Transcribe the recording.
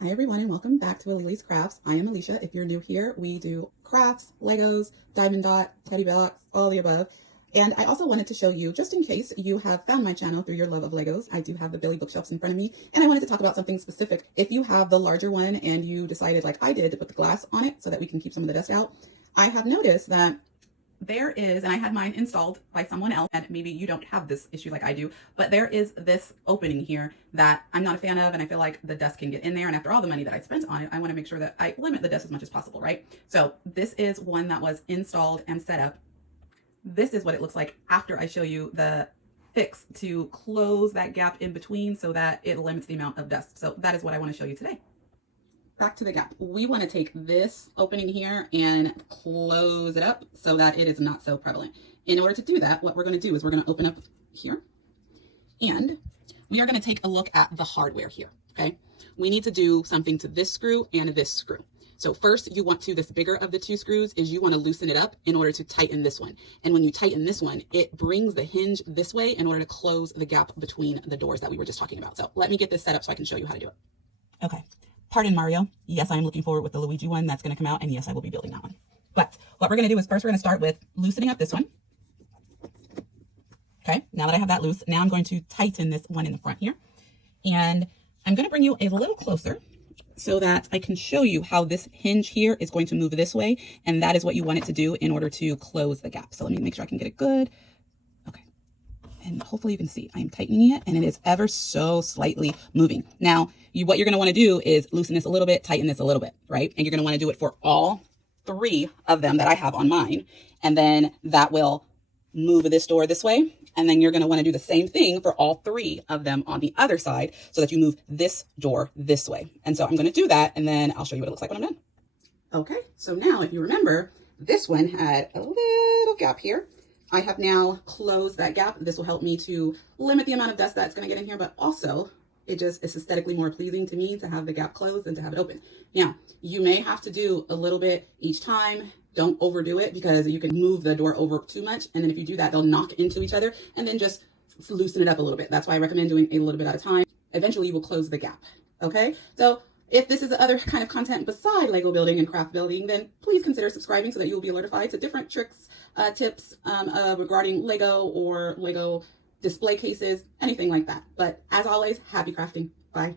Hi everyone and welcome back to Alili's Crafts. I am Alicia. If you're new here, we do crafts, Legos, diamond dot, teddy blocks, all the above. And I also wanted to show you, just in case you have found my channel through your love of Legos, I do have the Billybookshelves in front of me, and I wanted to talk about something specific. If you have the larger one and you decided, like I did, to put the glass on it so that we can keep some of the dust out, I have noticed that there is, and I had mine installed by someone else, and maybe you don't have this issue like I do, but there is this opening here that I'm not a fan of, and I feel like the dust can get in there, and after all the money that I spent on it, I want to make sure that I limit the dust as much as possible, right? So this is one that was installed and set up. This is what it looks like after I show you the fix to close that gap in between so that it limits the amount of dust. So that is what I want to show you today. Back to the gap. We want to take this opening here and close it up so that it is not so prevalent. In order to do that, what we're going to do is we're going to open up here and we are going to take a look at the hardware here. Okay. We need to do something to this screw and this screw. So first you want to, this bigger of the two screws is you want to loosen it up in order to tighten this one. And when you tighten this one, it brings the hinge this way in order to close the gap between the doors that we were just talking about. So let me get this set up so I can show you how to do it. Okay. Pardon Mario. Yes, I am looking forward with the Luigi one that's going to come out. And yes, I will be building that one. But what we're going to do is first we're going to start with loosening up this one. Okay, now that I have that loose, now I'm going to tighten this one in the front here. And I'm going to bring you a little closer so that I can show you how this hinge here is going to move this way. And that is what you want it to do in order to close the gap. So let me make sure I can get it good. Okay. And hopefully you can see I am tightening it and it is ever so slightly moving. Now, what you're going to want to do is loosen this a little bit, tighten this a little bit, right? And you're going to want to do it for all three of them that I have on mine. And then that will move this door this way. And then you're going to want to do the same thing for all three of them on the other side so that you move this door this way. And so I'm going to do that and then I'll show you what it looks like when I'm done. Okay, so now if you remember, this one had a little gap here. I have now closed that gap. This will help me to limit the amount of dust that's going to get in here, but also it just is aesthetically more pleasing to me to have the gap closed than to have it open. Now, you may have to do a little bit each time. Don't overdo it because you can move the door over too much. And then if you do that, they'll knock into each other and then just loosen it up a little bit. That's why I recommend doing a little bit at a time. Eventually you will close the gap. Okay. So if this is the other kind of content beside Lego building and craft building, then please consider subscribing so that you will be alerted to different tricks, tips regarding Lego or Lego display cases, anything like that. But as always, happy crafting. Bye.